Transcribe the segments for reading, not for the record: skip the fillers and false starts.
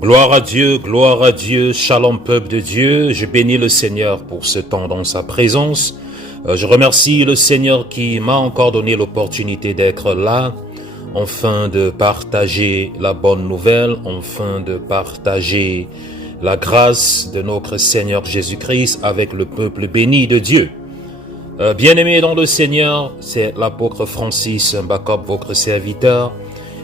Gloire à Dieu, shalom peuple de Dieu. Je bénis le Seigneur pour ce temps dans sa présence. Je remercie le Seigneur qui m'a encore donné l'opportunité d'être là, afin de partager la bonne nouvelle, afin de partager la grâce de notre Seigneur Jésus-Christ avec le peuple béni de Dieu. Bien-aimé dans le Seigneur, c'est l'apôtre Francis Mbakop, votre serviteur.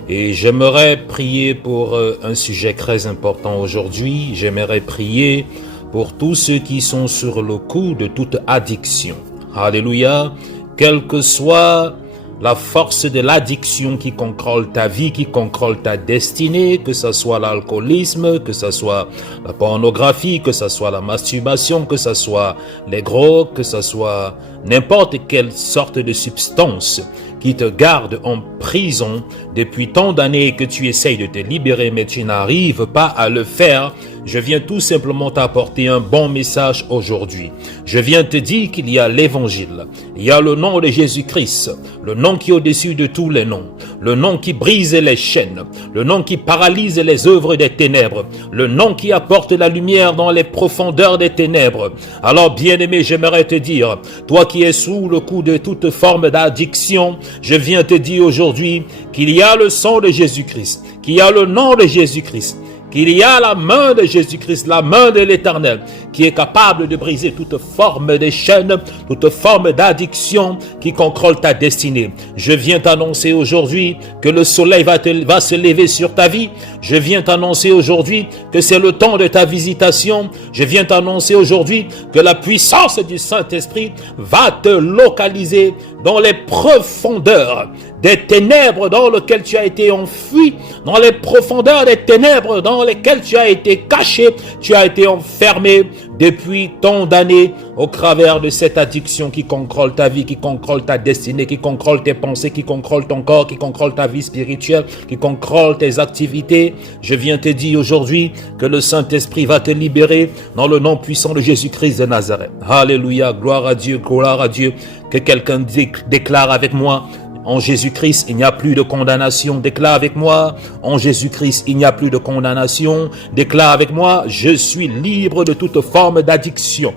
Et j'aimerais prier pour un sujet très important aujourd'hui. J'aimerais prier pour tous ceux qui sont sur le coup de toute addiction. Alléluia. Quelle que soit la force de l'addiction qui contrôle ta vie, qui contrôle ta destinée, que ce soit l'alcoolisme, que ce soit la pornographie, que ce soit la masturbation, que ce soit les drogues, que ce soit n'importe quelle sorte de substance qui te garde en prison depuis tant d'années que tu essayes de te libérer, mais tu n'arrives pas à le faire. Je viens tout simplement t'apporter un bon message aujourd'hui. Je viens te dire qu'il y a l'évangile. Il y a le nom de Jésus-Christ, le nom qui est au-dessus de tous les noms, le nom qui brise les chaînes, le nom qui paralyse les œuvres des ténèbres, le nom qui apporte la lumière dans les profondeurs des ténèbres. Alors, bien-aimé, j'aimerais te dire, toi qui es sous le coup de toute forme d'addiction, je viens te dire aujourd'hui qu'il y a le sang de Jésus-Christ, qu'il y a le nom de Jésus-Christ, qu'il y a la main de Jésus-Christ, la main de l'Éternel, qui est capable de briser toute forme de chaîne, toute forme d'addiction qui contrôle ta destinée. Je viens t'annoncer aujourd'hui que le soleil va se lever sur ta vie. Je viens t'annoncer aujourd'hui que c'est le temps de ta visitation. Je viens t'annoncer aujourd'hui que la puissance du Saint-Esprit va te localiser dans les profondeurs des ténèbres dans lesquelles tu as été enfui, dans les profondeurs des ténèbres dans lesquelles tu as été caché, tu as été enfermé depuis tant d'années au travers de cette addiction qui contrôle ta vie, qui contrôle ta destinée, qui contrôle tes pensées, qui contrôle ton corps, qui contrôle ta vie spirituelle, qui contrôle tes activités. Je viens te dire aujourd'hui que le Saint-Esprit va te libérer dans le nom puissant de Jésus-Christ de Nazareth. Alléluia, gloire à Dieu, gloire à Dieu. Que quelqu'un déclare avec moi: en Jésus-Christ, il n'y a plus de condamnation. Déclare avec moi: en Jésus-Christ, il n'y a plus de condamnation. Déclare avec moi: je suis libre de toute forme d'addiction.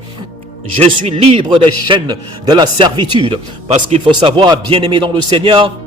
Je suis libre des chaînes de la servitude. Parce qu'il faut savoir, bien-aimé dans le Seigneur,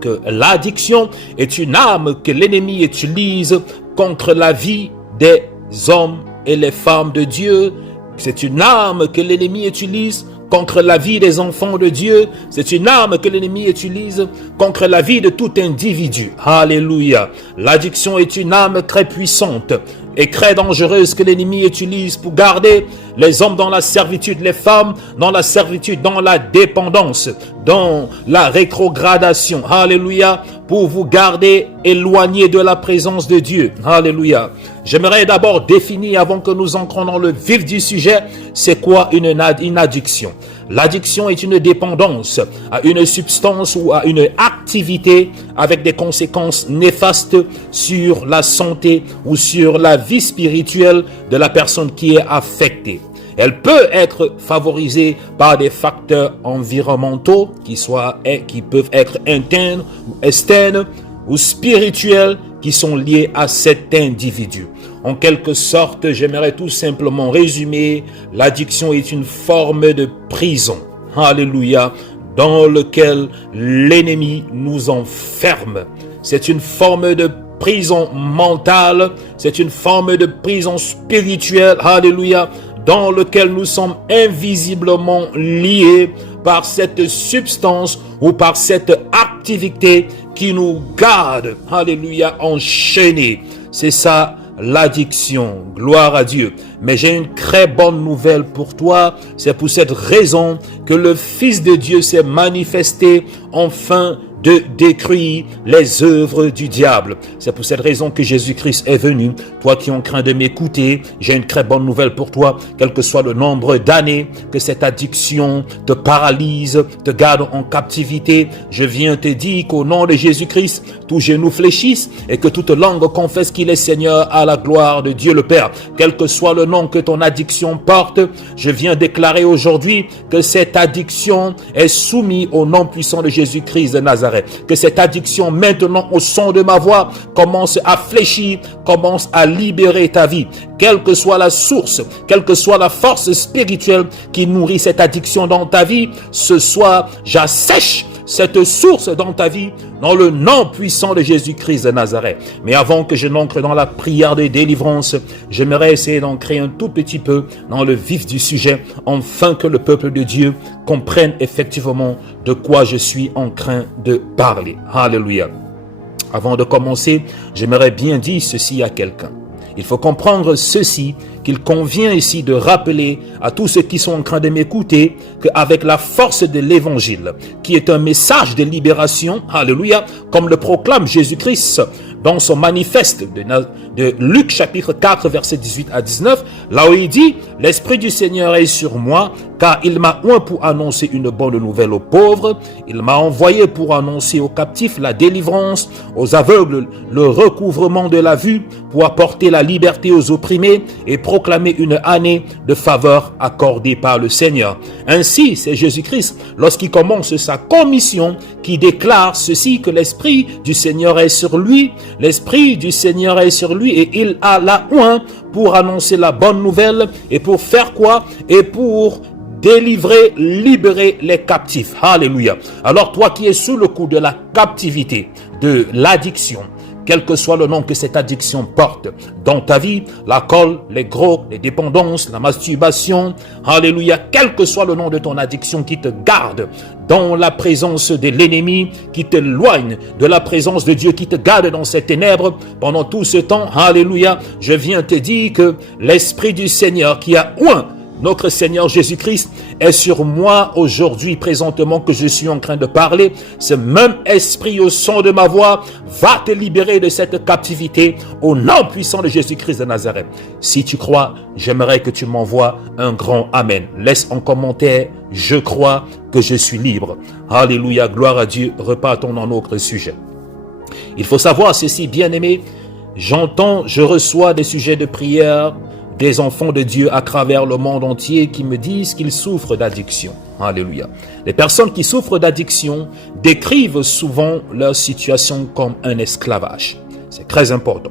que l'addiction est une arme que l'ennemi utilise contre la vie des hommes et les femmes de Dieu. C'est une arme que l'ennemi utilise contre la vie des enfants de Dieu. C'est une arme que l'ennemi utilise contre la vie de tout individu. Alléluia. L'addiction est une arme très puissante et très dangereuse que l'ennemi utilise pour garder les hommes dans la servitude, les femmes dans la servitude, dans la dépendance, dans la rétrogradation. Alléluia. Pour vous garder éloigné de la présence de Dieu. Alléluia. J'aimerais d'abord définir, avant que nous entrons dans le vif du sujet, c'est quoi une addiction. L'addiction est une dépendance à une substance ou à une activité avec des conséquences néfastes sur la santé ou sur la vie spirituelle de la personne qui est affectée. Elle peut être favorisée par des facteurs environnementaux qui peuvent être internes ou externes ou spirituels qui sont liés à cet individu. En quelque sorte, j'aimerais tout simplement résumer: l'addiction est une forme de prison. Alléluia. Dans lequel l'ennemi nous enferme. C'est une forme de prison mentale. C'est une forme de prison spirituelle. Alléluia. Dans lequel nous sommes invisiblement liés par cette substance ou par cette activité qui nous garde, alléluia, enchaînés. C'est ça l'addiction, gloire à Dieu. Mais j'ai une très bonne nouvelle pour toi. C'est pour cette raison que le Fils de Dieu s'est manifesté enfin de détruire les œuvres du diable. C'est pour cette raison que Jésus-Christ est venu. Toi qui es en train de m'écouter, j'ai une très bonne nouvelle pour toi. Quel que soit le nombre d'années que cette addiction te paralyse, te garde en captivité, je viens te dire qu'au nom de Jésus-Christ, tous genoux fléchissent et que toute langue confesse qu'il est Seigneur à la gloire de Dieu le Père. Quel que soit le nom que ton addiction porte, je viens déclarer aujourd'hui que cette addiction est soumise au nom puissant de Jésus-Christ de Nazareth. Nazareth. Que cette addiction maintenant au son de ma voix commence à fléchir, commence à libérer ta vie. Quelle que soit la source, quelle que soit la force spirituelle qui nourrit cette addiction dans ta vie, ce soir, j'assèche cette source dans ta vie, dans le nom puissant de Jésus-Christ de Nazareth. Mais avant que je n'entre dans la prière de délivrance, j'aimerais essayer d'ancrer un tout petit peu dans le vif du sujet, afin que le peuple de Dieu comprenne effectivement de quoi je suis en train de parler. Alléluia. Avant de commencer, j'aimerais bien dire ceci à quelqu'un. Il faut comprendre ceci, qu'il convient ici de rappeler à tous ceux qui sont en train de m'écouter qu'avec la force de l'évangile, qui est un message de libération, alléluia, comme le proclame Jésus-Christ dans son manifeste de Luc chapitre 4 verset 18 à 19, là où il dit « L'Esprit du Seigneur est sur moi, car il m'a oint pour annoncer une bonne nouvelle aux pauvres, il m'a envoyé pour annoncer aux captifs la délivrance, aux aveugles le recouvrement de la vue, pour apporter la liberté aux opprimés et proclamer une année de faveur accordée par le Seigneur. » Ainsi, c'est Jésus-Christ, lorsqu'il commence sa commission, qui déclare ceci, que l'Esprit du Seigneur est sur lui, l'Esprit du Seigneur est sur lui et il a la oint pour annoncer la bonne nouvelle et pour faire quoi? Et pour délivrer, libérer les captifs. Alléluia. Alors toi qui es sous le coup de la captivité, de l'addiction, quel que soit le nom que cette addiction porte dans ta vie, l'alcool, les drogues, les dépendances, la masturbation, alléluia, quel que soit le nom de ton addiction qui te garde dans la présence de l'ennemi, qui t'éloigne de la présence de Dieu, qui te garde dans ces ténèbres pendant tout ce temps, alléluia, je viens te dire que l'Esprit du Seigneur qui a oint notre Seigneur Jésus-Christ est sur moi aujourd'hui, présentement que je suis en train de parler. Ce même esprit au son de ma voix va te libérer de cette captivité au nom puissant de Jésus-Christ de Nazareth. Si tu crois, j'aimerais que tu m'envoies un grand Amen. Laisse en commentaire, je crois que je suis libre. Alléluia, gloire à Dieu. Repartons dans notre sujet. Il faut savoir ceci, bien-aimé. Je reçois des sujets de prière des enfants de Dieu à travers le monde entier qui me disent qu'ils souffrent d'addiction. Alléluia. Les personnes qui souffrent d'addiction décrivent souvent leur situation comme un esclavage. C'est très important.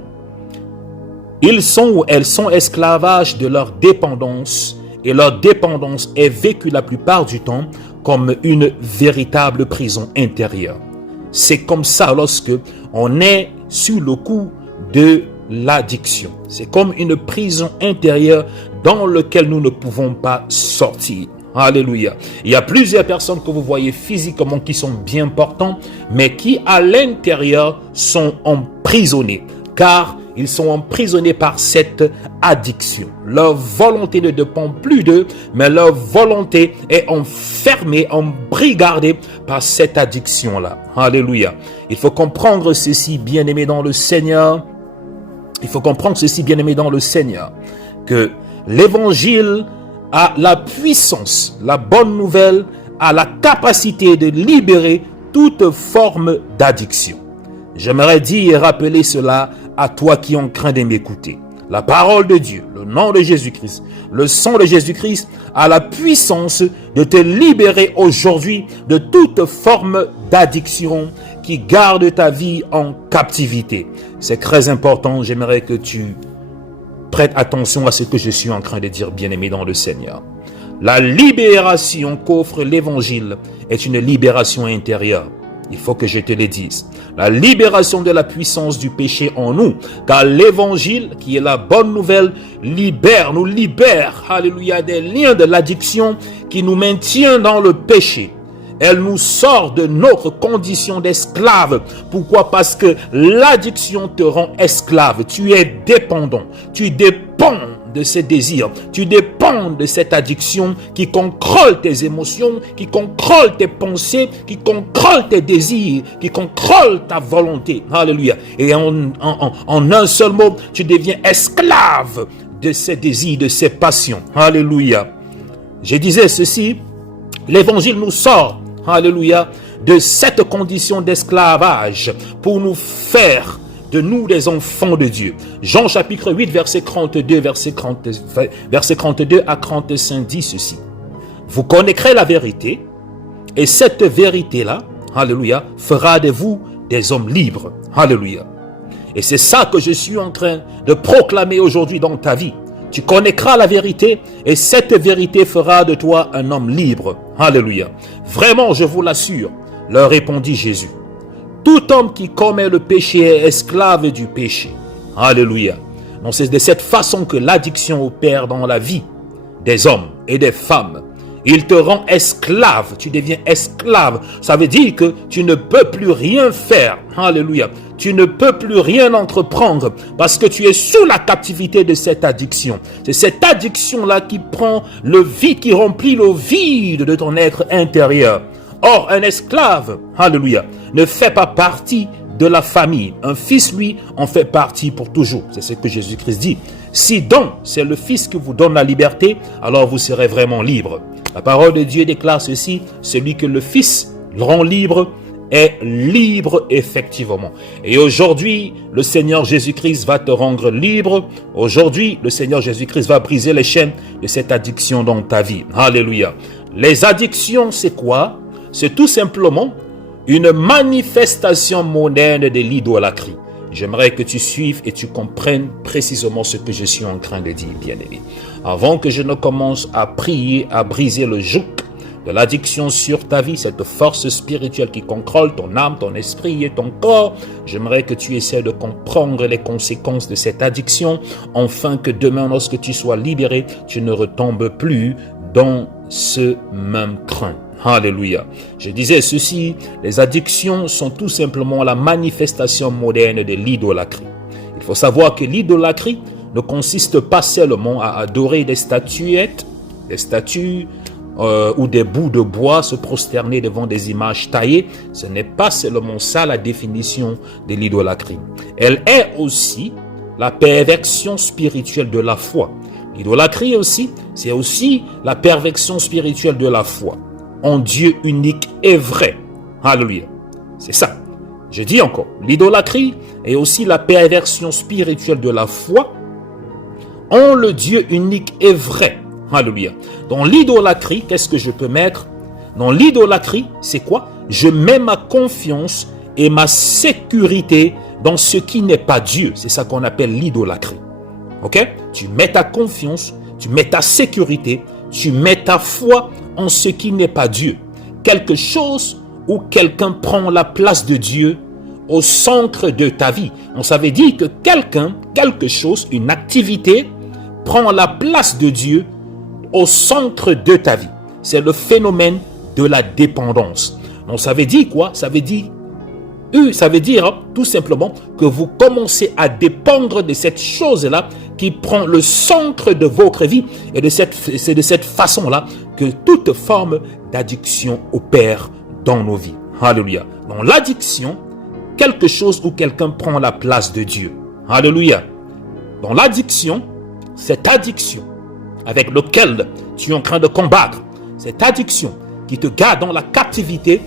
Ils sont ou elles sont esclavages de leur dépendance et leur dépendance est vécue la plupart du temps comme une véritable prison intérieure. C'est comme ça lorsque on est sous le coup de l'addiction. C'est comme une prison intérieure dans laquelle nous ne pouvons pas sortir. Alléluia. Il y a plusieurs personnes que vous voyez physiquement qui sont bien portantes, mais qui à l'intérieur sont emprisonnés, car ils sont emprisonnés par cette addiction. Leur volonté ne dépend plus d'eux, mais leur volonté est enfermée, embrigardée par cette addiction-là. Alléluia. Il faut comprendre ceci, bien-aimé dans le Seigneur. Il faut comprendre ceci, bien-aimé dans le Seigneur, que l'évangile a la puissance, la bonne nouvelle, a la capacité de libérer toute forme d'addiction. J'aimerais dire et rappeler cela à toi qui es en train de m'écouter. La parole de Dieu, le nom de Jésus-Christ, le sang de Jésus-Christ a la puissance de te libérer aujourd'hui de toute forme d'addiction qui garde ta vie en captivité. C'est très important, j'aimerais que tu prêtes attention à ce que je suis en train de dire, bien-aimé dans le Seigneur. La libération qu'offre l'évangile est une libération intérieure. Il faut que je te le dise. La libération de la puissance du péché en nous, car l'évangile, qui est la bonne nouvelle, nous libère, alléluia, des liens de l'addiction qui nous maintient dans le péché. Elle nous sort de notre condition d'esclave. Pourquoi? Parce que l'addiction te rend esclave. Tu es dépendant. Tu dépends de ces désirs. Tu dépends de cette addiction qui contrôle tes émotions, qui contrôle tes pensées, qui contrôle tes désirs, qui contrôle ta volonté. Alléluia. Et en un seul mot, tu deviens esclave de ces désirs, de ces passions. Alléluia. Je disais ceci, l'évangile nous sort, alléluia, de cette condition d'esclavage pour nous faire de nous des enfants de Dieu. Jean chapitre 8, verset 32, verset 32 à 35 dit ceci. Vous connaîtrez la vérité et cette vérité-là alléluia, fera de vous des hommes libres. Alléluia. Et c'est ça que je suis en train de proclamer aujourd'hui dans ta vie. Tu connaîtras la vérité et cette vérité fera de toi un homme libre. Alléluia. Vraiment, je vous l'assure, leur répondit Jésus. Tout homme qui commet le péché est esclave du péché. Alléluia. Donc c'est de cette façon que l'addiction opère dans la vie des hommes et des femmes. Il te rend esclave, tu deviens esclave. Ça veut dire que tu ne peux plus rien faire. Alléluia. Tu ne peux plus rien entreprendre parce que tu es sous la captivité de cette addiction. C'est cette addiction-là qui prend le vide, qui remplit le vide de ton être intérieur. Or, un esclave, alléluia, ne fait pas partie de la famille. Un fils, lui, en fait partie pour toujours. C'est ce que Jésus-Christ dit. Si donc c'est le Fils qui vous donne la liberté, alors vous serez vraiment libre. La parole de Dieu déclare ceci, celui que le Fils rend libre est libre effectivement. Et aujourd'hui, le Seigneur Jésus-Christ va te rendre libre. Aujourd'hui, le Seigneur Jésus-Christ va briser les chaînes de cette addiction dans ta vie. Alléluia. Les addictions, c'est quoi? C'est tout simplement une manifestation moderne de l'idolâtrie. J'aimerais que tu suives et tu comprennes précisément ce que je suis en train de dire, bien-aimé. Avant que je ne commence à prier, à briser le joug de l'addiction sur ta vie, cette force spirituelle qui contrôle ton âme, ton esprit et ton corps, j'aimerais que tu essaies de comprendre les conséquences de cette addiction, afin que demain, lorsque tu sois libéré, tu ne retombes plus dans ce même train. Alléluia. Je disais ceci, les addictions sont tout simplement la manifestation moderne de l'idolâtrie. Il faut savoir que l'idolâtrie ne consiste pas seulement à adorer des statuettes, des statues ou des bouts de bois, se prosterner devant des images taillées. Ce n'est pas seulement ça la définition de l'idolâtrie. Elle est aussi la perversion spirituelle de la foi. L'idolâtrie aussi, c'est aussi la perversion spirituelle de la foi en Dieu unique et vrai. Alléluia. C'est ça. Je dis encore, l'idolâtrie est aussi la perversion spirituelle de la foi en le Dieu unique et vrai. Alléluia. Dans l'idolâtrie, qu'est-ce que je peux mettre? Dans l'idolâtrie, c'est quoi? Je mets ma confiance et ma sécurité dans ce qui n'est pas Dieu. C'est ça qu'on appelle l'idolâtrie. Ok? Tu mets ta confiance, tu mets ta sécurité, tu mets ta foi en ce qui n'est pas Dieu. Quelque chose où quelqu'un prend la place de Dieu au centre de ta vie. On savait dire que quelqu'un, quelque chose, une activité prend la place de Dieu au centre de ta vie. C'est le phénomène de la dépendance. Donc ça veut dire quoi? Ça veut dire tout simplement que vous commencez à dépendre de cette chose-là qui prend le centre de votre vie. Et c'est de cette façon-là que toute forme d'addiction opère dans nos vies. Alléluia. Dans l'addiction, quelque chose où quelqu'un prend la place de Dieu. Alléluia. Dans l'addiction, cette addiction avec laquelle tu es en train de combattre, cette addiction qui te garde dans la captivité,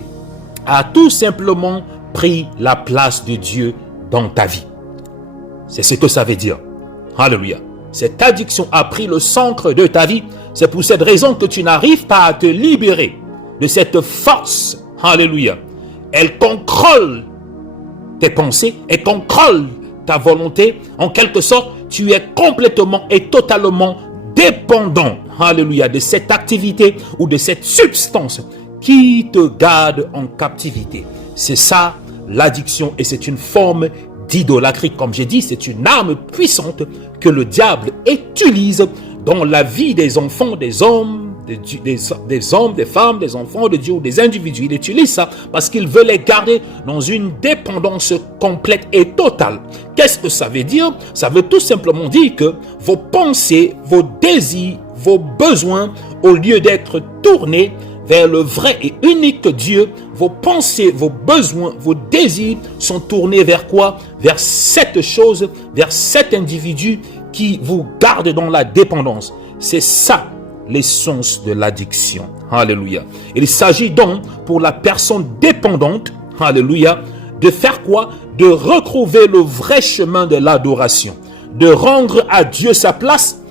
a tout simplement pris la place de Dieu dans ta vie. C'est ce que ça veut dire. Alléluia. Cette addiction a pris le centre de ta vie. C'est pour cette raison que tu n'arrives pas à te libérer de cette force. Alléluia. Elle contrôle tes pensées, elle contrôle ta volonté. En quelque sorte, tu es complètement et totalement dépendant. Alléluia. De cette activité ou de cette substance qui te garde en captivité. C'est ça l'addiction et c'est une forme d'idolâtrie. Comme j'ai dit, c'est une arme puissante que le diable utilise dans la vie des enfants, des hommes, des femmes, des enfants de Dieu ou des individus. Il utilise ça parce qu'il veut les garder dans une dépendance complète et totale. Qu'est-ce que ça veut dire? Ça veut tout simplement dire que vos pensées, vos désirs, vos besoins, au lieu d'être tournés vers le vrai et unique Dieu, vos pensées, vos besoins, vos désirs sont tournés vers quoi? Vers cette chose, vers cet individu qui vous garde dans la dépendance. C'est ça l'essence de l'addiction. Alléluia. Il s'agit donc pour la personne dépendante, alléluia, de faire quoi? De retrouver le vrai chemin de l'adoration, de rendre à Dieu sa place,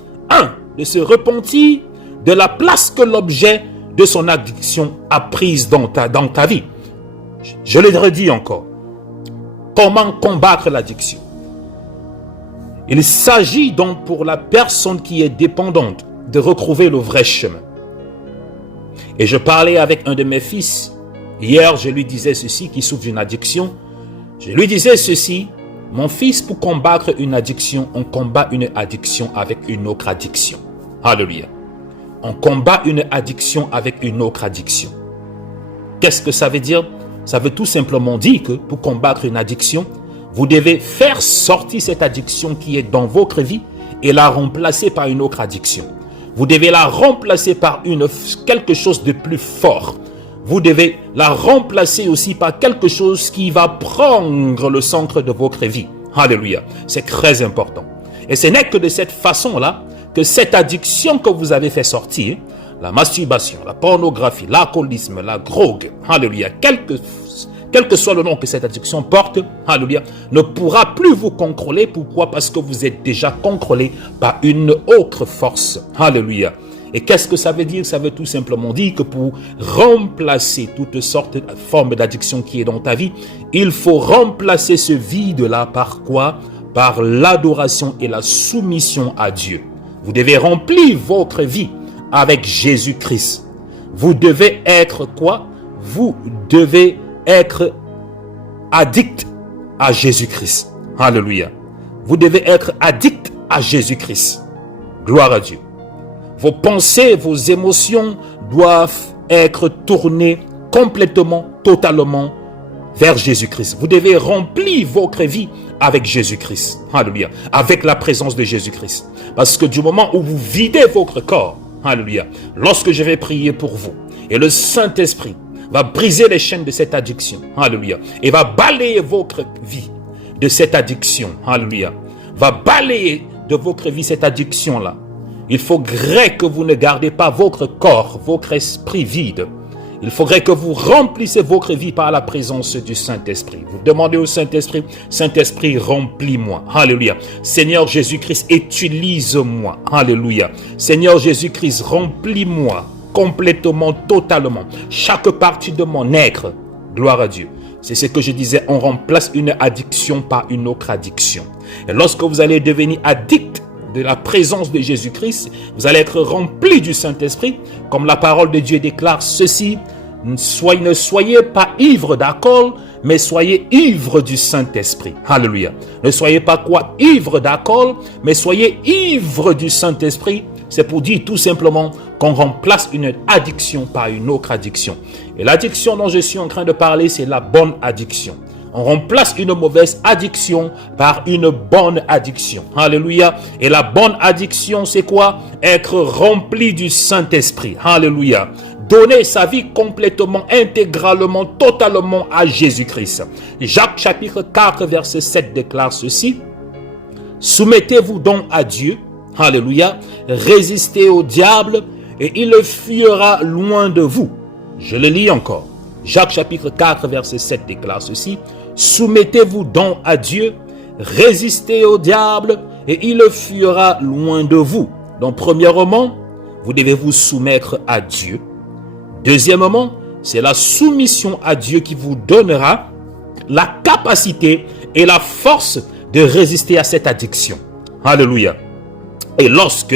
de se repentir de la place que l'objet de son addiction a prise dans ta vie. Je le redis encore. Comment combattre l'addiction? Il s'agit donc pour la personne qui est dépendante de retrouver le vrai chemin. Et je parlais avec un de mes fils. Hier, je lui disais ceci, qui souffre d'une addiction. Je lui disais ceci. Mon fils, pour combattre une addiction, on combat une addiction avec une autre addiction. Alléluia. On combat une addiction avec une autre addiction. Qu'est-ce que ça veut dire? Ça veut tout simplement dire que pour combattre une addiction, vous devez faire sortir cette addiction qui est dans votre vie et la remplacer par une autre addiction. Vous devez la remplacer par quelque chose de plus fort. Vous devez la remplacer aussi par quelque chose qui va prendre le centre de votre vie. Alléluia. C'est très important. Et ce n'est que de cette façon-là que cette addiction que vous avez fait sortir, la masturbation, la pornographie, l'alcoolisme, la drogue, alléluia, quel que soit le nom que cette addiction porte, alléluia, ne pourra plus vous contrôler. Pourquoi? Parce que vous êtes déjà contrôlé par une autre force. Alléluia. Et qu'est-ce que ça veut dire? Ça veut tout simplement dire que pour remplacer toute sorte de forme d'addiction qui est dans ta vie, il faut remplacer ce vide-là par quoi? Par l'adoration et la soumission à Dieu. Vous devez remplir votre vie avec Jésus-Christ. Vous devez être quoi? Vous devez être addict à Jésus-Christ. Alléluia. Vous devez être addict à Jésus-Christ. Gloire à Dieu. Vos pensées, vos émotions doivent être tournées complètement, totalement vers Jésus-Christ. Vous devez remplir votre vie avec Jésus-Christ. Alléluia. Avec la présence de Jésus-Christ. Parce que du moment où vous videz votre corps, alléluia, lorsque je vais prier pour vous, et le Saint-Esprit va briser les chaînes de cette addiction, alléluia, et va balayer votre vie de cette addiction, alléluia, va balayer de votre vie cette addiction-là. Il faudrait que vous ne gardez pas votre corps, votre esprit vide. Il faudrait que vous remplissez votre vie par la présence du Saint-Esprit. Vous demandez au Saint-Esprit, Saint-Esprit, remplis-moi. Alléluia. Seigneur Jésus-Christ, utilise-moi. Alléluia. Seigneur Jésus-Christ, remplis-moi complètement, totalement. Chaque partie de mon être. Gloire à Dieu. C'est ce que je disais, on remplace une addiction par une autre addiction. Et lorsque vous allez devenir addict de la présence de Jésus-Christ, vous allez être rempli du Saint-Esprit, comme la parole de Dieu déclare ceci: ne soyez pas ivres d'alcool, mais soyez ivres du Saint-Esprit. Alléluia. Ne soyez pas quoi? Ivres d'alcool, mais soyez ivres du Saint-Esprit. C'est pour dire tout simplement qu'on remplace une addiction par une autre addiction. Et l'addiction dont je suis en train de parler, c'est la bonne addiction. On remplace une mauvaise addiction par une bonne addiction. Alléluia. Et la bonne addiction, c'est quoi? Être rempli du Saint-Esprit. Alléluia. Donner sa vie complètement, intégralement, totalement à Jésus-Christ. Jacques chapitre 4, verset 7 déclare ceci: soumettez-vous donc à Dieu. Alléluia. Résistez au diable et il le fuira loin de vous. Je le lis encore. Jacques chapitre 4, verset 7 déclare ceci: soumettez-vous donc à Dieu, résistez au diable et il le fuira loin de vous. Donc premièrement, vous devez vous soumettre à Dieu. Deuxièmement, c'est la soumission à Dieu qui vous donnera la capacité et la force de résister à cette addiction. Alléluia. Et lorsque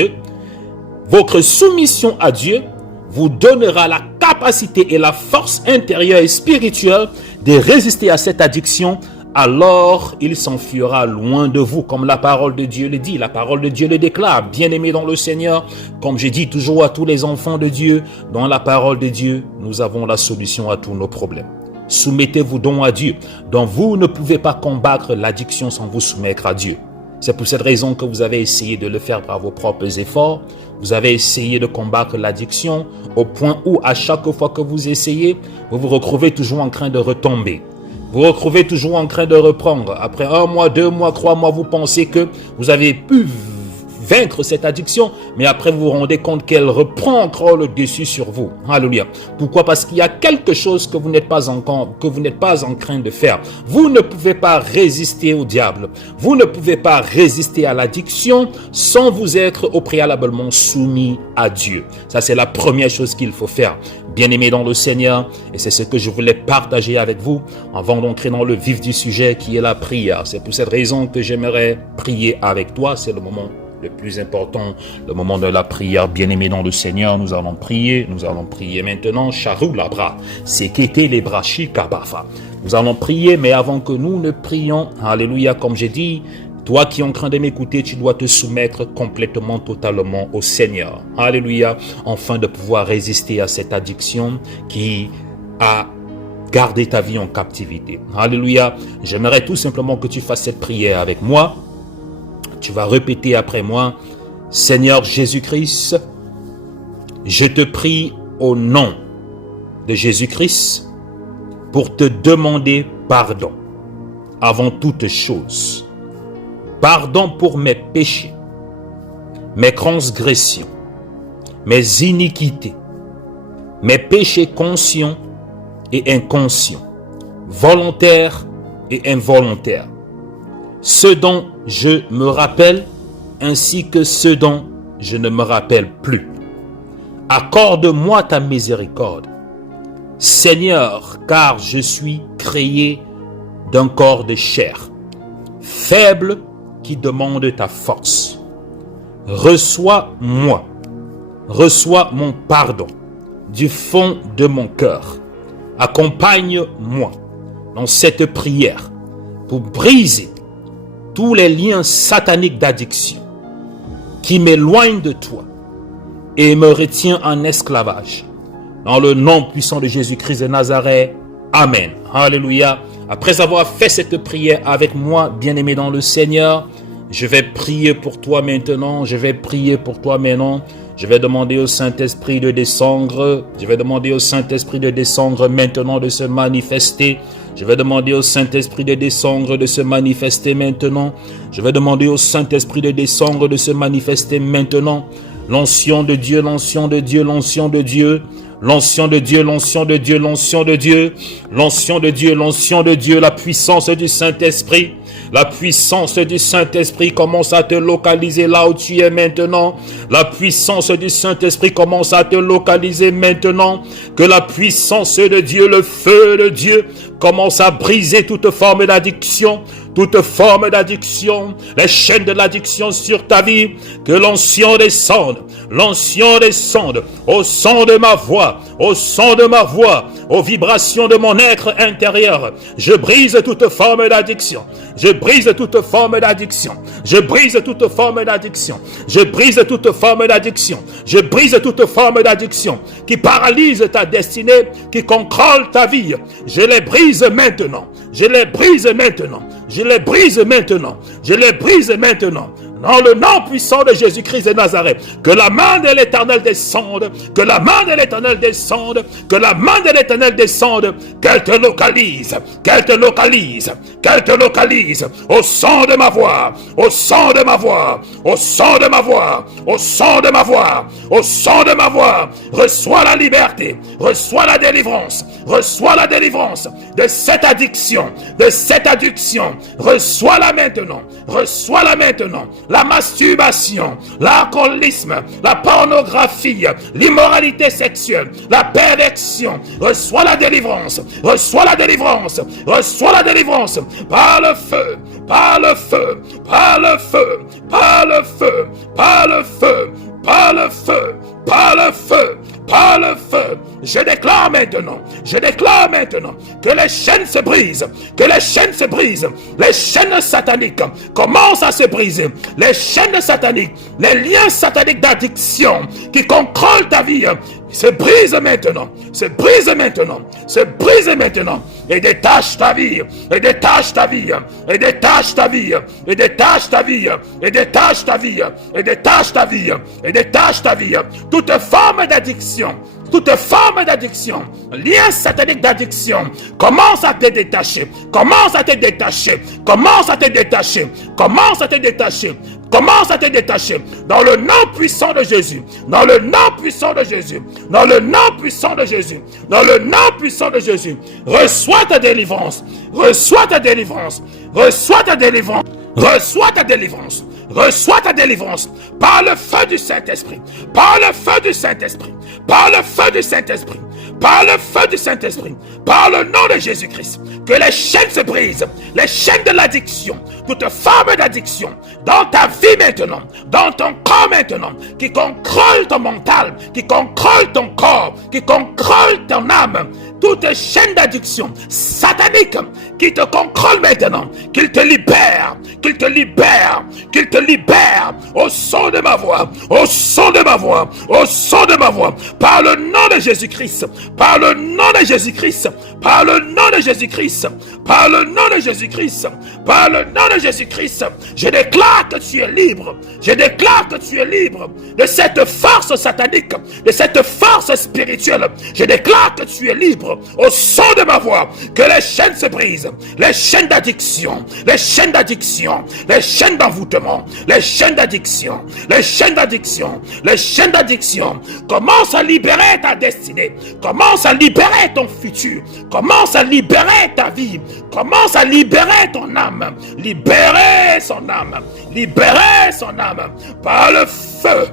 votre soumission à Dieu vous donnera la capacité et la force intérieure et spirituelle de résister à cette addiction, alors il s'enfuira loin de vous, comme la parole de Dieu le dit, la parole de Dieu le déclare. Bien-aimés dans le Seigneur, comme je dis toujours à tous les enfants de Dieu, dans la parole de Dieu, nous avons la solution à tous nos problèmes. Soumettez-vous donc à Dieu. Donc vous ne pouvez pas combattre l'addiction sans vous soumettre à Dieu. C'est pour cette raison que vous avez essayé de le faire par vos propres efforts. Vous avez essayé de combattre l'addiction au point où à chaque fois que vous essayez, vous vous retrouvez toujours en train de retomber. Vous vous retrouvez toujours en train de reprendre. Après 1 mois, 2 mois, 3 mois, vous pensez que vous avez pu vaincre cette addiction, mais après vous vous rendez compte qu'elle reprend encore le dessus sur vous. Alléluia. Pourquoi? Parce qu'il y a quelque chose que vous n'êtes pas en train de faire. Vous ne pouvez pas résister au diable. Vous ne pouvez pas résister à l'addiction sans vous être au préalablement soumis à Dieu. Ça, c'est la première chose qu'il faut faire. Bien-aimés dans le Seigneur, et c'est ce que je voulais partager avec vous avant d'entrer dans le vif du sujet qui est la prière. C'est pour cette raison que j'aimerais prier avec toi. C'est le moment le plus important, le moment de la prière. Bien-aimés dans le Seigneur, nous allons prier maintenant. Charou labra, c'est qu'était les bras chikabafa. Nous allons prier, mais avant que nous ne prions, alléluia, comme j'ai dit, toi qui es en train de m'écouter, tu dois te soumettre complètement, totalement au Seigneur. Alléluia, afin de pouvoir résister à cette addiction qui a gardé ta vie en captivité. Alléluia, j'aimerais tout simplement que tu fasses cette prière avec moi. Tu vas répéter après moi: Seigneur Jésus-Christ, je te prie au nom de Jésus-Christ pour te demander pardon avant toute chose. Pardon pour mes péchés, mes transgressions, mes iniquités, mes péchés conscients et inconscients, volontaires et involontaires, ce dont je me rappelle ainsi que ce dont je ne me rappelle plus. Accorde-moi ta miséricorde, Seigneur, car je suis créé d'un corps de chair, faible, qui demande ta force. Reçois-moi, reçois mon pardon du fond de mon cœur. Accompagne-moi dans cette prière pour briser tous les liens sataniques d'addiction qui m'éloignent de toi et me retiennent en esclavage. Dans le nom puissant de Jésus-Christ de Nazareth, Amen. Alléluia. Après avoir fait cette prière avec moi, bien-aimé dans le Seigneur, je vais prier pour toi maintenant. Je vais prier pour toi maintenant. Je vais demander au Saint-Esprit de descendre. Je vais demander au Saint-Esprit de descendre maintenant, de se manifester. Je vais demander au Saint-Esprit de descendre, de se manifester maintenant. Je vais demander au Saint-Esprit de descendre, de se manifester maintenant. L'onction de Dieu, l'onction de Dieu, l'onction de Dieu. L'onction de Dieu, l'onction de Dieu, l'onction de Dieu, l'onction de Dieu, l'onction de Dieu, la puissance du Saint-Esprit. La puissance du Saint-Esprit commence à te localiser là où tu es maintenant. La puissance du Saint-Esprit commence à te localiser maintenant. Que la puissance de Dieu, le feu de Dieu, commence à briser toute forme d'addiction. Toute forme d'addiction, les chaînes de l'addiction sur ta vie, que l'onction descende au son de ma voix, au son de ma voix, aux vibrations de mon être intérieur. Je brise toute forme d'addiction, je brise toute forme d'addiction, je brise toute forme d'addiction, je brise toute forme d'addiction, je brise toute forme d'addiction qui paralyse ta destinée, qui contrôle ta vie. Je les brise maintenant, je les brise maintenant. Je les brise maintenant. Je les brise maintenant. Dans le nom puissant de Jésus-Christ de Nazareth. Que la main de l'Éternel descende. Que la main de l'Éternel descende. Que la main de l'Éternel descende. Qu'elle te localise. Qu'elle te localise. Qu'elle te localise. Au son de ma voix. Au son de ma voix. Au son de ma voix. Au son de ma voix. Au son de ma voix. Reçois la liberté. Reçois la délivrance. Reçois la délivrance de cette addiction. De cette addiction. Reçois-la maintenant. Reçois-la maintenant. La masturbation, l'alcoolisme, la pornographie, l'immoralité sexuelle, la perversion. Reçois la délivrance. Reçois la délivrance. Reçois la délivrance. Par le feu. Par le feu. Par le feu. Par le feu. Par le feu. Par le feu. Par le feu. Par le feu, je déclare maintenant que les chaînes se brisent, que les chaînes se brisent, les chaînes sataniques commencent à se briser, les chaînes sataniques, les liens sataniques d'addiction qui contrôlent ta vie, se brisent maintenant, se brisent maintenant, se brisent maintenant, et détache ta vie, et détache ta vie, et détache ta vie, et détache ta vie, et détache ta vie, et détache ta vie, et détache ta vie, toute forme d'addiction toute forme d'addiction, lien satanique d'addiction, commence à te détacher, commence à te détacher, commence à te détacher, commence à te détacher, commence à te détacher, dans le nom puissant de Jésus, dans le nom puissant de Jésus, dans le nom puissant de Jésus, dans le nom puissant de Jésus. Reçois ta délivrance, reçois ta délivrance, reçois ta délivrance, reçois ta délivrance, reçois ta délivrance, par le feu du Saint-Esprit, par le feu du Saint-Esprit, par le feu du Saint-Esprit, par le feu du Saint-Esprit, par le nom de Jésus-Christ, que les chaînes se brisent, les chaînes de l'addiction, toute forme d'addiction, dans ta vie maintenant, dans ton corps maintenant, qui contrôle ton mental, qui contrôle ton corps, qui contrôle ton âme, toute chaîne d'addiction satanique qui te contrôle maintenant, qu'il te libère, qu'il te libère, qu'il te libère, au son de ma voix, au son de ma voix, au son de ma voix, par le nom de Jésus-Christ, par le nom de Jésus-Christ, par le nom de Jésus-Christ, par le nom de Jésus-Christ, par le nom de Jésus-Christ, je déclare que tu es libre, je déclare que tu es libre de cette force satanique, de cette force spirituelle, je déclare que tu es libre au son de ma voix, que les chaînes se brisent, les chaînes d'addiction, les chaînes d'addiction, les chaînes d'envoûtement, les chaînes d'addiction, les chaînes d'addiction, les chaînes d'addiction. Commence à libérer ta destinée, commence à libérer ton futur, commence à libérer ta vie, commence à libérer ton âme, libérer son âme, libérer son âme, par le feu,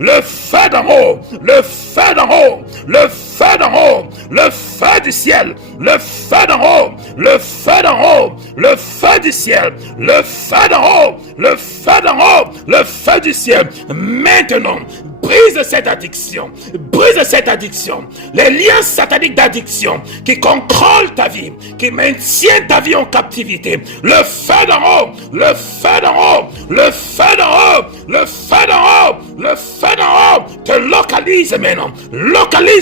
le feu d'en haut, le feu d'en haut, le feu d'en haut, le feu du ciel, le feu d'en haut, le feu d'en haut, le feu du ciel, le feu d'en haut, le feu d'en haut, le feu du ciel. Maintenant, brise cette addiction, brise cette addiction, les liens sataniques d'addiction qui contrôlent ta vie, qui maintiennent ta vie en captivité. Le feu d'en haut, le feu d'en haut, le feu d'en haut, le feu d'en haut, le feu d'en haut, te localise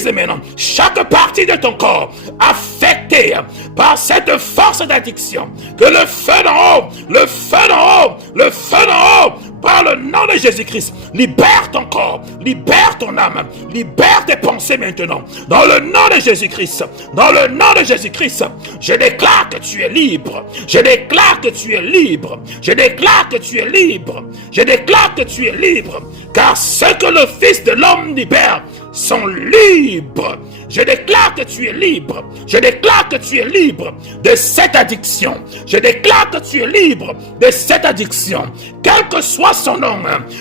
maintenant, chaque partie de ton corps affectée par cette force d'addiction, que le feu d'en haut, le feu d'en haut, le feu d'en haut, par le nom de Jésus-Christ, libère ton corps, libère ton âme, libère tes pensées maintenant. Dans le nom de Jésus-Christ, dans le nom de Jésus-Christ, je déclare que tu es libre. Je déclare que tu es libre. Je déclare que tu es libre. Je déclare que tu es libre. Car ceux que le Fils de l'homme libère sont libres. Je déclare que tu es libre. Je déclare que tu es libre de cette addiction. Je déclare que tu es libre de cette addiction. Quel que soit son nom,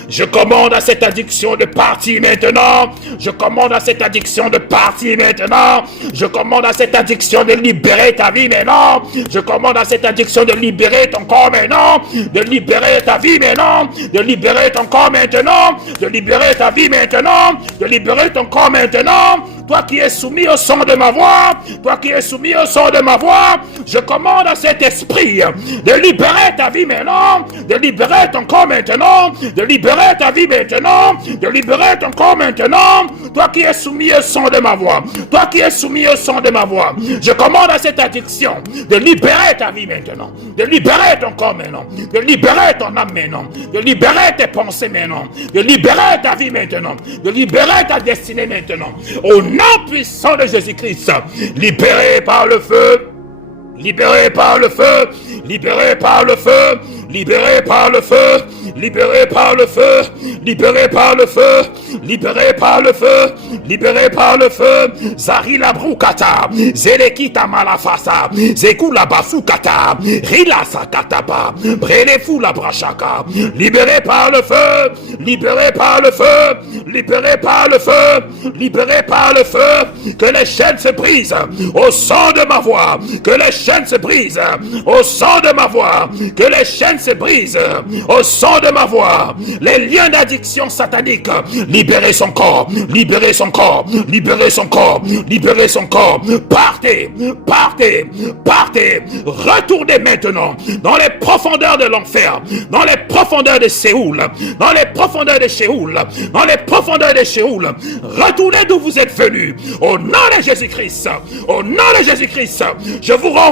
je commande à cette addiction de partir maintenant. Je commande à cette addiction de partir maintenant. Je commande à cette addiction de libérer ta vie maintenant. Je commande à cette addiction de libérer ton corps maintenant. De libérer ta vie maintenant. De libérer ton corps maintenant. De libérer ta vie maintenant. De libérer ton corps maintenant. Toi qui es soumis au son de ma voix, toi qui es soumis au son de ma voix, je commande à cet esprit de libérer ta vie maintenant, de libérer ton corps maintenant, de libérer ta vie maintenant, de libérer ton corps maintenant. Toi qui es soumis au son de ma voix, toi qui es soumis au son de ma voix, je commande à cette addiction de libérer ta vie maintenant, de libérer ton corps maintenant, de libérer ton âme maintenant, de libérer tes pensées maintenant, de libérer ta vie maintenant, de libérer ta destinée maintenant. Au nom puissant de Jésus-Christ, libéré par le feu, libéré par le feu, libéré par le feu, libéré par le feu, libéré par le feu, libéré par le feu, libéré par le feu, libéré par le feu. Zarila Broukata, Zelekita Malafasa, Zekula Basukata, Rila Sakataba, Brenefu la Brachaka, libéré par le feu, libéré par le feu, libéré par le feu, libéré par le feu, que les chaînes se brisent au son de ma voix, que les chaînes se brisent au son de ma voix, que les chaînes se brisent au son de ma voix. Les liens d'addiction satanique, libérez son corps, libérez son corps, libérez son corps, libérez son corps. Partez, partez, partez, retournez maintenant dans les profondeurs de l'enfer, dans les profondeurs de Séoul, dans les profondeurs de Séoul, dans les profondeurs de Séoul. Retournez d'où vous êtes venus, au nom de Jésus-Christ, au nom de Jésus-Christ. Je vous renvoie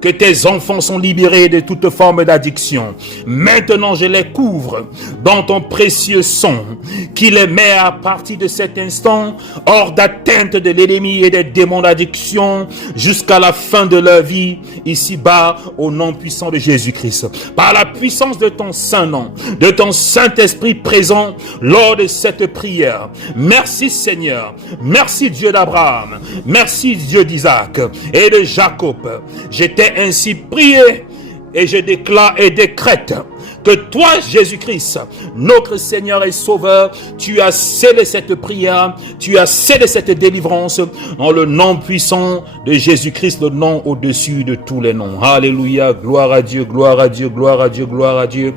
que tes enfants sont libérés de toute forme d'addiction. Maintenant, je les couvre dans ton précieux sang, qui les met à partir de cet instant hors d'atteinte de l'ennemi et des démons d'addiction jusqu'à la fin de leur vie, ici-bas, au nom puissant de Jésus-Christ. Par la puissance de ton Saint-Nom, de ton Saint-Esprit présent lors de cette prière. Merci Seigneur. Merci Dieu d'Abraham. Merci Dieu d'Isaac et de Jacob. Je t'ai ainsi prié et je déclare et décrète que toi, Jésus-Christ, notre Seigneur et Sauveur, tu as scellé cette prière, tu as scellé cette délivrance dans le nom puissant de Jésus-Christ, le nom au-dessus de tous les noms. Alléluia, gloire à Dieu, gloire à Dieu, gloire à Dieu, gloire à Dieu.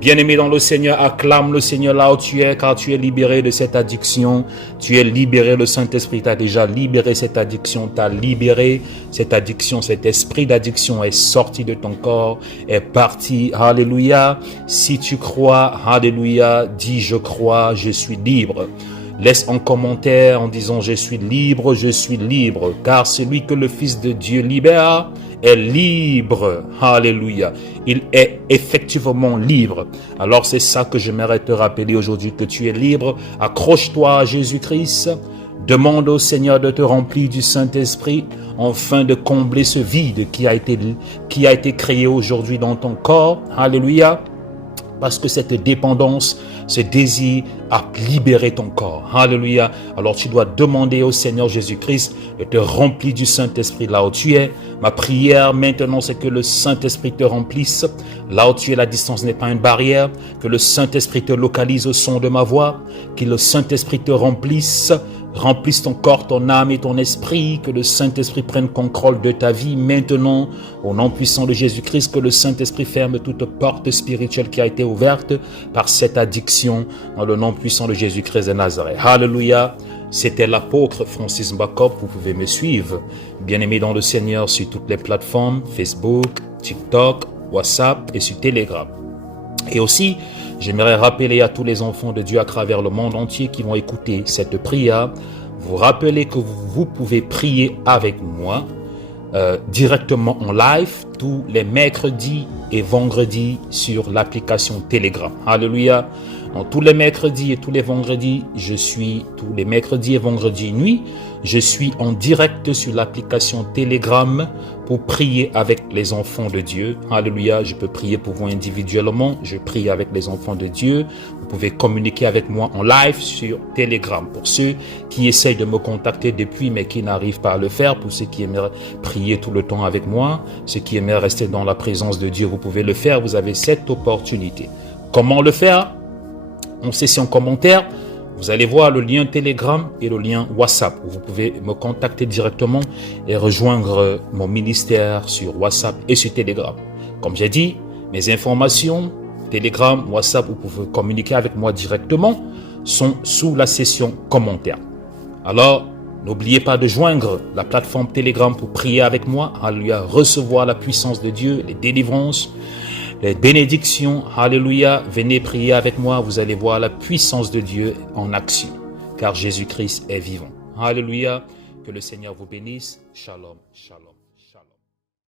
Bien-aimé dans le Seigneur, acclame le Seigneur là où tu es, car tu es libéré de cette addiction. Tu es libéré, le Saint-Esprit t'a déjà libéré cette addiction, t'a libéré cette addiction, cet esprit d'addiction est sorti de ton corps, est parti. Alléluia. Si tu crois, alléluia, dis je crois, je suis libre. Laisse un commentaire en disant je suis libre, car celui que le Fils de Dieu libère est libre. Alléluia. Il est effectivement libre. Alors c'est ça que j'aimerais te rappeler aujourd'hui, que tu es libre. Accroche-toi à Jésus-Christ. Demande au Seigneur de te remplir du Saint-Esprit afin de combler ce vide qui a été créé aujourd'hui dans ton corps. Alléluia. Parce que cette dépendance, ce désir a libéré ton corps. Alléluia. Alors tu dois demander au Seigneur Jésus-Christ de te remplir du Saint-Esprit là où tu es. Ma prière maintenant, c'est que le Saint-Esprit te remplisse. Là où tu es, la distance n'est pas une barrière. Que le Saint-Esprit te localise au son de ma voix. Que le Saint-Esprit te remplisse ton corps, ton âme et ton esprit, que le Saint-Esprit prenne contrôle de ta vie maintenant, au nom puissant de Jésus-Christ, que le Saint-Esprit ferme toute porte spirituelle qui a été ouverte par cette addiction, dans le nom puissant de Jésus-Christ de Nazareth. Alléluia. C'était l'apôtre Francis Mbakop. Vous pouvez me suivre, bien-aimé dans le Seigneur, sur toutes les plateformes, Facebook, TikTok, WhatsApp et sur Telegram. Et aussi, j'aimerais rappeler à tous les enfants de Dieu à travers le monde entier qui vont écouter cette prière, vous rappeler que vous pouvez prier avec moi directement en live tous les mercredis et vendredis sur l'application Telegram. Alléluia. Donc, tous les mercredis et tous les vendredis, tous les mercredis et vendredis nuit, je suis en direct sur l'application Telegram pour prier avec les enfants de Dieu. Alléluia, je peux prier pour vous individuellement, je prie avec les enfants de Dieu. Vous pouvez communiquer avec moi en live sur Telegram. Pour ceux qui essayent de me contacter depuis mais qui n'arrivent pas à le faire, pour ceux qui aimeraient prier tout le temps avec moi, ceux qui aimeraient rester dans la présence de Dieu, vous pouvez le faire, vous avez cette opportunité. Comment le faire? En section commentaire, vous allez voir le lien Telegram et le lien WhatsApp. Vous pouvez me contacter directement et rejoindre mon ministère sur WhatsApp et sur Telegram. Comme j'ai dit, mes informations, Telegram, WhatsApp, vous pouvez communiquer avec moi directement, sont sous la section commentaires. Alors, n'oubliez pas de joindre la plateforme Telegram pour prier avec moi, à lui recevoir la puissance de Dieu, les délivrances, les bénédictions. Alléluia. Venez prier avec moi. Vous allez voir la puissance de Dieu en action. Car Jésus-Christ est vivant. Alléluia. Que le Seigneur vous bénisse. Shalom. Shalom.